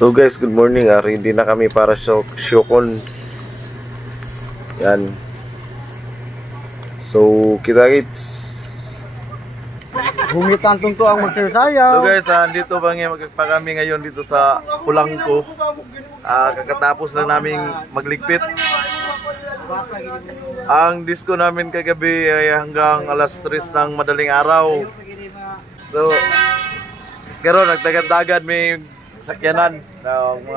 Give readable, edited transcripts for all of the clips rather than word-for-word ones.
So guys, good morning. Ready na kami para sa Syokon. Yan. So, kita-kits. Humitan tunto ang magsasayaw. So guys, dito pa kami ngayon dito sa Pulangko. Kakatapos na naming magligpit. Ang disco namin kagabi ay hanggang alas 3 ng madaling araw. So, karon nagtagad-tagad may sakyanan ng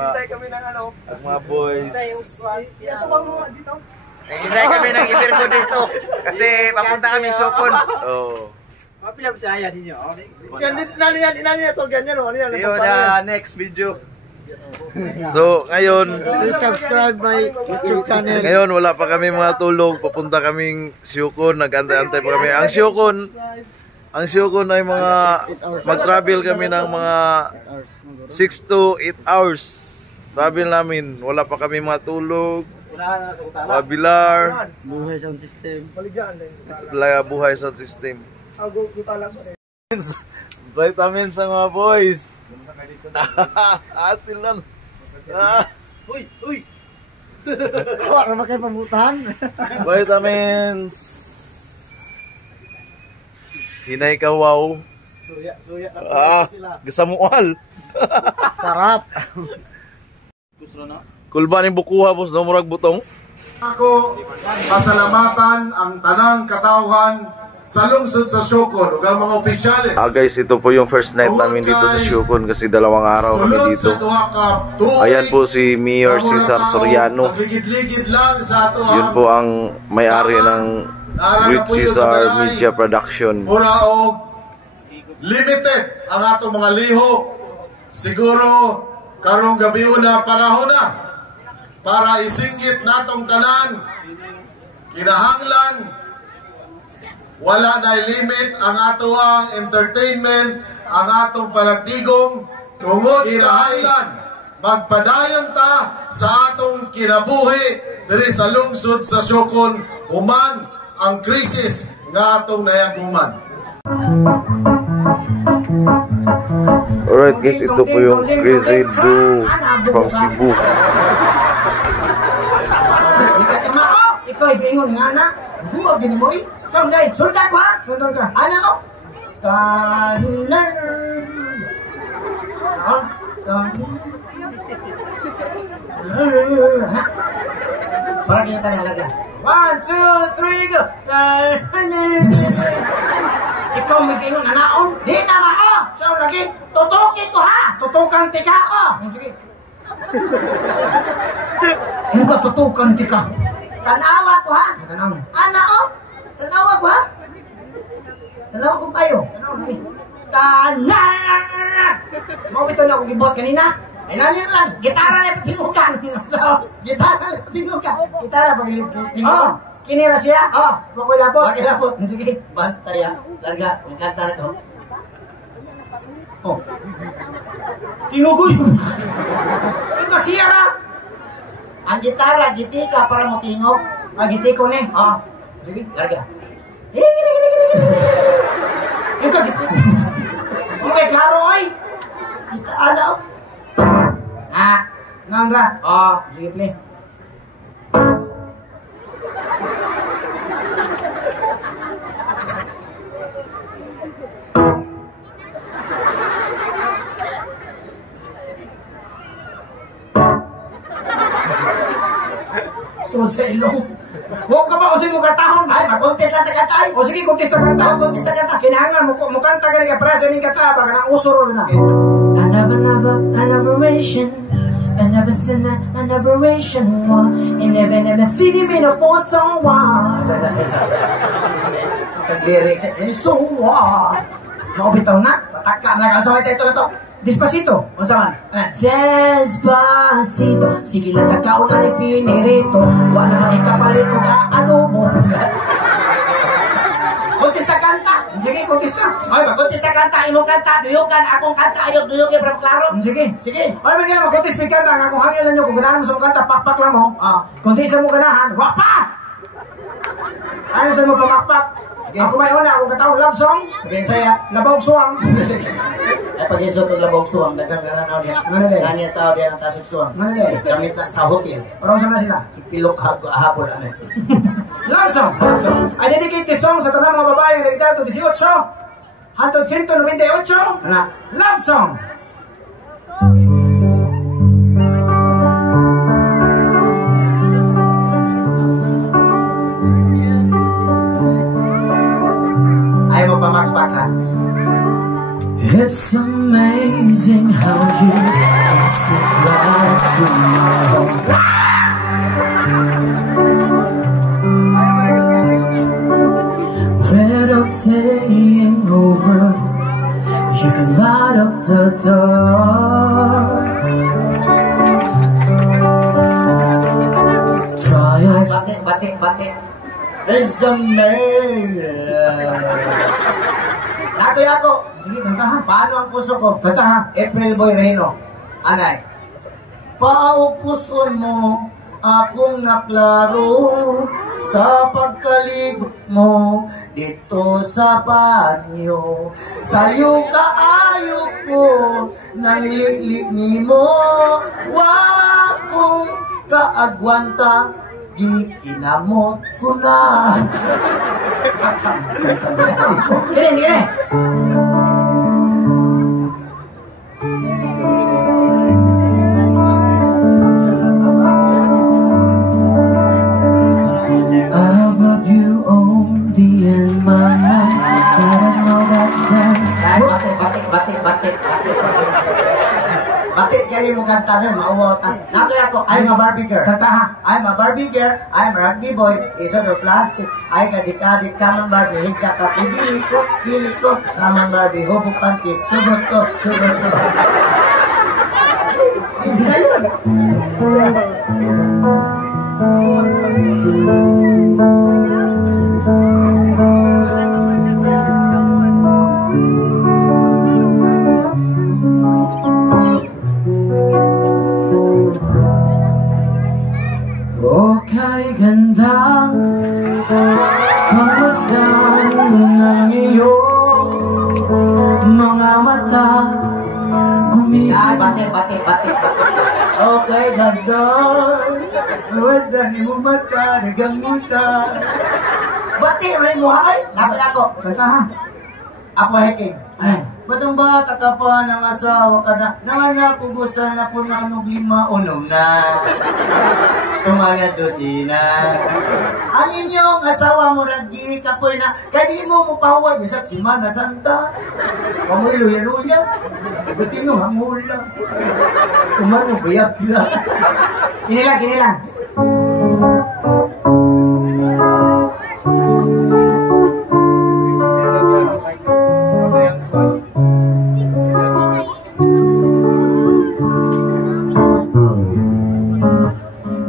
mga boys. Hintay kami ng Ibirko dito kasi papunta kami Syokon. Oh. Mapila ba siya ninyo? Ganyan to ganyan oh. See you the next video. So, ngayon, Please subscribe my YouTube channel. ngayon wala pa kami mga tulog. Papunta kaming Syokon, nag-antay-antay pa kami. Ang Syokon ay mga mag-travel kami ng mga 6 to 8 hours. Travel namin. Wala pa kami matulog. Mabilar. Buhay sound system. Talaga buhay sound system. Vitamins sa mga boys. Atin lang. Uy! Wala na ba kayo pamutahan? Vitamins. Hinay ka wow. Suya. Gasamual. Sarap. Kulba ni bukuha boss no murag butong. Ako pasalamatan ang tanang katawhan sa lungsod sa Syokon ug ang mga opisyales. Guys, ito po yung first night namin dito sa Syokon kasi 2 araw kami dito. Ayan po si Mayor Cesar Soriano. Yun po ang may-ari ng Great Cesar Media Production. Muraog limited ang atong mga lihok. Siguro karong gabi na panahon na para isinggit natong tanan, kinahanglan wala na limit ang atoang entertainment, ang atong panagdigong, tungod kinahanglan magpadayon ta sa atong kinabuhi diri sa lungsod sa Syokon human ang krisis nga atong nayaguman. Alright guys, ito po yung Crazy Do from Cebu. Ikaw ikingon nga na. Buwag din mo eh. Sunday. Sultan ko ha? Sundan ka. Ano ko? Kanan. Para kita na halaga. 1, 2, 3, go. Ikaw may kingon anaon. Di tama ko! Saan lagi? Tutukin ko ha! Tutukan tika. Oh! Sige. Yung ka tutukan tika. Tanawa ko ha! Tanaw. Ana oh! Tanawa ko ha! Tanawa ko kayo. Tanaw lagi. Tanawa! Mau ito na akong gibot kanina. Kailan yun lang? Gitara na patinukan! So, Gitara na patinukan! kita na pag Oh. kinira siya. Oh! Makoy lapot. Bakit lang po? Sige. Bantay ha! Larga, ang kanta na to. Oh. Tingugoy. Ikaw siya ra. Ang gitara, gitika para mo tingog. Agiti ko ni. Oh! Sige. Larga. Ikaw giti. Okay, klaro ay. Kita ano? Ha? Nandra. Oh! Sige, play. Sunod sa ilong. Huwag ka ba kasi mo katahon? Ay, makontes lang na katay! O sige, kuntis na kanta. Makontes na kanta! Kinahangan mo kanta ka nga para sa ning kata. Baka nang usuro na. Another ration. Another ration. And never city me no for someone. Kag-lyrics eh, so what? Maubitaw na. Tatakka na kasaway tayo ito. Despacito. O saan? Despacito. Sige lang tagkaon na ni pinirito. Wala man ikapalito ka adobo. Kontes na kanta! Sige. Sige, kontesta. Ay, magkontesta kanta, imo kanta, duyukan, akong kanta, ayok duyukin, pero klaro. Sige. Sige. Ay, magkano mag-contest may kanta. Ang akong hangin na nyo, kung ganahan mo sa kanta, pakpak lang mo. Kontesta mo ganahan, wapa! Ano sa mo pamakpak? Ako may una, akong kataong love song, Sabihin saya. labog suwang. Ay, pag iso ito labong suwang, nagkaganaw niya. Ano din? Naniya tao diya ang tasog suwang. Ano din? Gamit na sa hotel. Parang saan na sila? Itilok habol, ano. Love song. I dedicate this song sa tanang mga babae na nagdala to 18 hangtod 198. Anak. Love song. Ay mo pamakpak ha. It's amazing how you can stick right to my home. Without saying over, you can light up the dark. Trials. Batik. It's amazing. Yato. Sige, kanta ha. Paano ang puso ko? Kanta ha. April Boy Reno. Anay. Paupuson mo akong naklaro sa pagkaligot mo dito sa banyo. Sa'yo kaayo ko nang lilikni mo. Wag kong kaagwanta, di kinamot ko na. Sige. I've loved you only in my mind, but I know that's them. Ay, batik. Batik kayo mong kanta nun, mauwatan. Nakoy ako, I'm a Barbie girl. Kanta ha. I'm a Barbie girl, I'm a rugby boy, isa do plastic. Ay kadikadik ka ng Barbie, higda ka, pili ko. Kamang Barbie, hubog panty, sugot ko. Hindi na yun. Okay, gandang kamasdan ng iyong mga mata Ay, batik. Okay, ganda. Luwas dani mo mata, nagamuta. Batik, rin mo hay. Nakoy ako. Kanta ha. Ako heking. Batong bata ka pa ng asawa ka na nanganak ugusan na po na anong 5 unom na. Tumanas dosina. Ang inyong asawa mo ragi kapoy na kaya di mo pahuwag bisak Semana Santa. Kamoy luya-luya. Buti nyo hamula. Kumano bayak lang. Kinilang.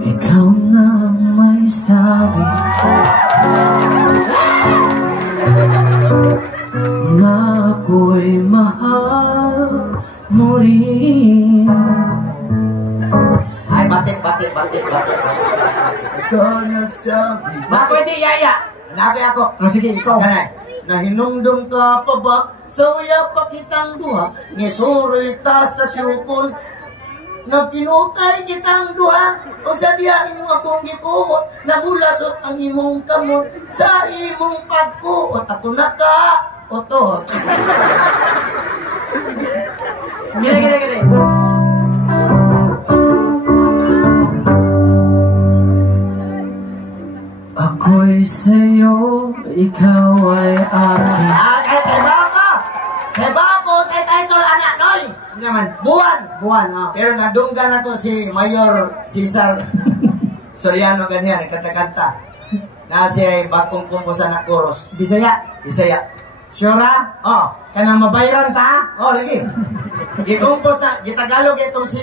ikaw na may sabi na ako'y mahal mo rin. Ay, batik. Ikaw nagsabi. Ba, pwede yaya. Nakay ako. Sige, ikaw. Kanay. Nahinumdum ka pa ba? Sauya pa kitang duha. Ngisuroy ta sa syukon. Nagkinukay kitang duha. O sa diyain mo akong gikuot. Nabulasot ang imong kamot. Sa imong pagkuot. Ako naka-otot. Gini. Ako'y sa'yo, ikaw ay akin. Ay, Kaya ko sa title, anak, noy. Naman. Buwan. ha. Pero nadunggan na to si Mayor Cesar Soriano ganyan, kanta-kanta. Na siya ay bakong kumpusan na chorus. Bisaya. Sure ha? Oh, Kanang mabayran ta? lagi. Gikumpos na, gitagalog itong si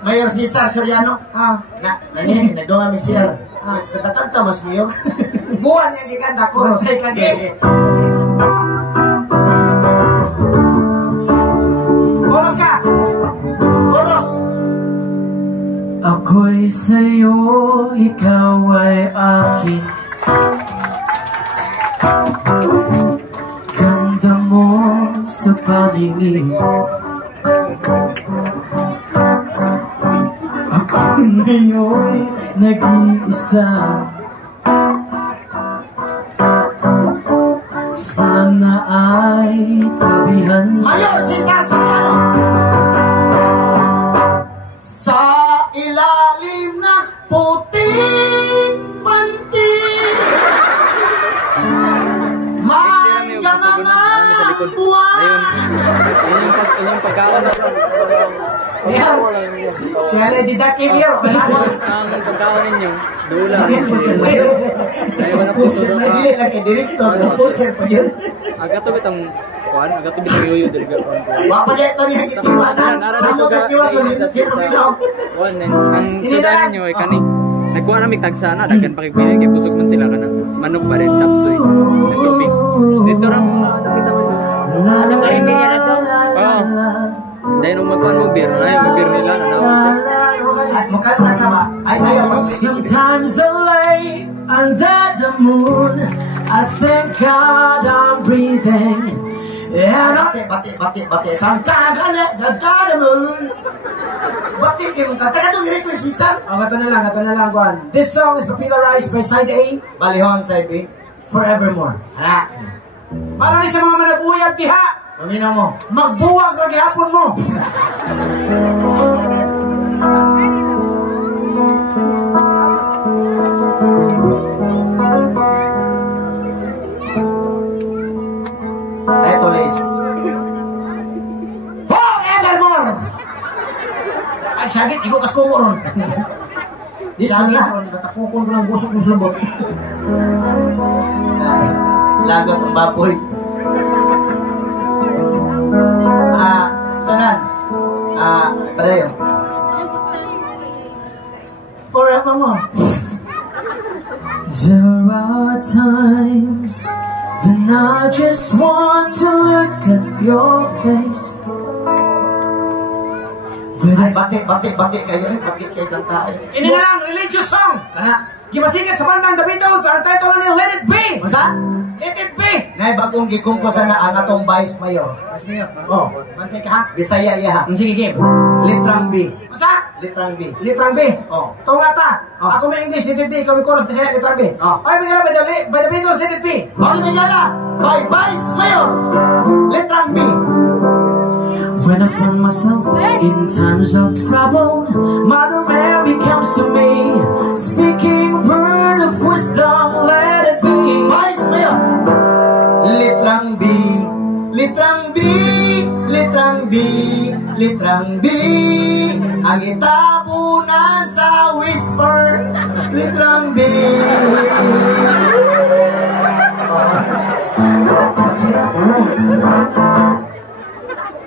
Mayor Cesar Soriano. Nadungan mi siya. Kanta-kanta mas niyo. Buwan yung gikanta chorus. Sige. Ako'y sa'yo, ikaw ay akin. Ganda mo sa paningin. Ako ngayon nag-iisa. Sana ay tabihan mo. Mayor Cesar Soriano! Sa ilalim ng puting panty, may gangamang buwan. Yung pagkaon na Siya na didakip yun. ang pagkaon ninyo, dula. Ayaw na po Composer, may dili lang kay director, composer pa yun. Agad to bitang kuan, agad to bitang yoyo dili ka kuan. Wapagay ito niya itiwasan. Saan ka tiwasan? Sino bigaw? Kuan ang sudan ninyo ay kani. Nagkuha na mig tagsa na daghan pakigbilin kay busog man sila kana. Manok pa rin chapsuy. Ng tubig. Dito ra nakita mo. Ano ba yung niya to? Oh. Dahil nung magkuhan mo beer, ay yung beer nila na nawag. At mukanta ka ba? Ay, ayaw mag Sometimes I lay under the moon. I thank God I'm breathing. And Bati. Sometimes I let the diamonds. Bati, yung kanta ka itong i-request isan. Oh, gato na lang, Juan. This song is popularized by Side A, Balihon, side B. Forevermore. Hala. Para rin sa mga manag-uyab diha, Pamina mo. magbuwag ra gihapon mo. Eto, Liz. Forevermore! Ay, sagit, ikaw kas ko mo ron. Di Sagit sana. ron, katapukon ko ng gusok ng sulbot. Ay, lagot ang baboy. Sanan? Padayo. Forevermore. there are times when I just want to look at your face. Ay, bati kayo. Bati kayo kanta. Ini na lang, religious song. Kana? Gimasikat sa bandang The Beatles, ang title ni Let It Be. Masa? Let It Be. Ngay bagong gikumpos na ang atong vice mayor. Oh, Bantay ka ha? Bisaya iya. Sige, game. Litrang B. Masa? Litrang B. Litrang B. Oh. Tungata. Oh. Ako may English, Let It Be. Ikaw may chorus, Bisaya, Litrang B. Oh. Ay, bigala by the Beatles, Let It Be. Bagi Mingala by Vice Mayor. Litrang B. When I find myself in times of trouble, Mother Mary comes to me, speaking word of wisdom, let it be. Vice Mayor. Litrang B. Litrang B. Litrang B. Litrang B. Ang itabunan sa whisper. Litrang B.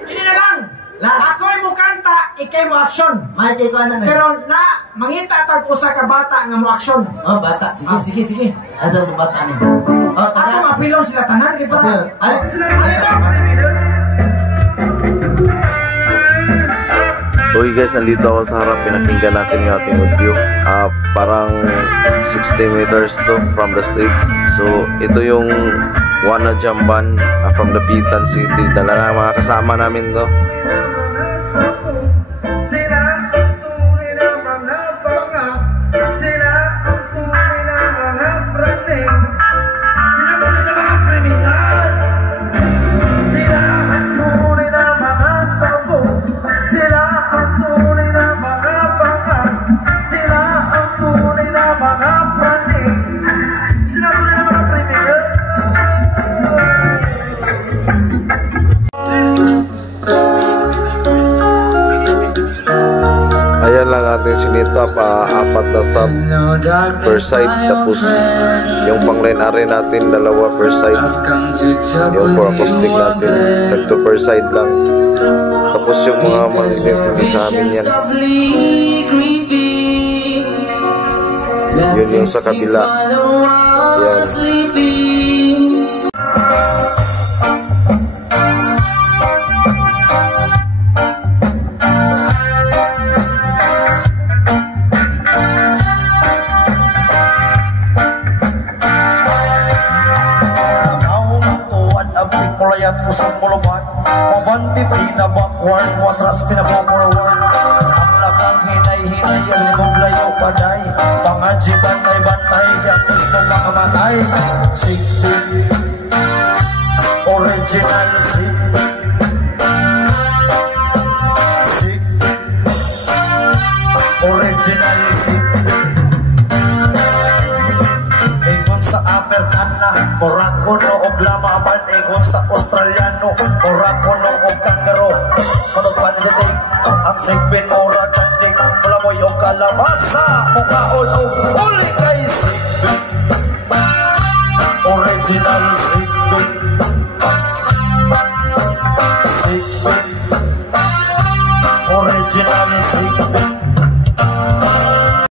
Ini na lang. Last. Ako'y mo kanta, ikay mo action. May kay ko ano na. Pero na, mangita tag usa ka bata nga mo action. Oh, bata. Sige. Ah, sige. Asa mo bata ni? Oh, Ako taga. mapilon sila tanan kay para. Ale. Okay guys, andito ako sa harap. Pinakinggan natin yung ating audio. Parang 60 meters to from the stage. So, ito yung Wanna Jamban from the Pitan City. Dala na mga kasama namin to. Ayan lang ating sinita pa, 4 na sub per side. Tapos yung pang line natin, 2 per side. Yung for acoustic natin, 2 per side lang. Tapos yung mga mag-init sa amin yan. Yun yung sa kabila. Yan. PUBG bantay-bantay, yang gusto makamatay. Sigbin, original sigbin. Sigbin, original sigbin. Ingon sa Amerikana, Morocco no og lamaban. Ingon sa Australiano, Morocco no og kangaroo. Kunod panditing, ang sigbin mura ganding. Wala mo yung kalabasa, mukaon o uli kay sigbin. Original sigbin. Sigbin, original sigbin.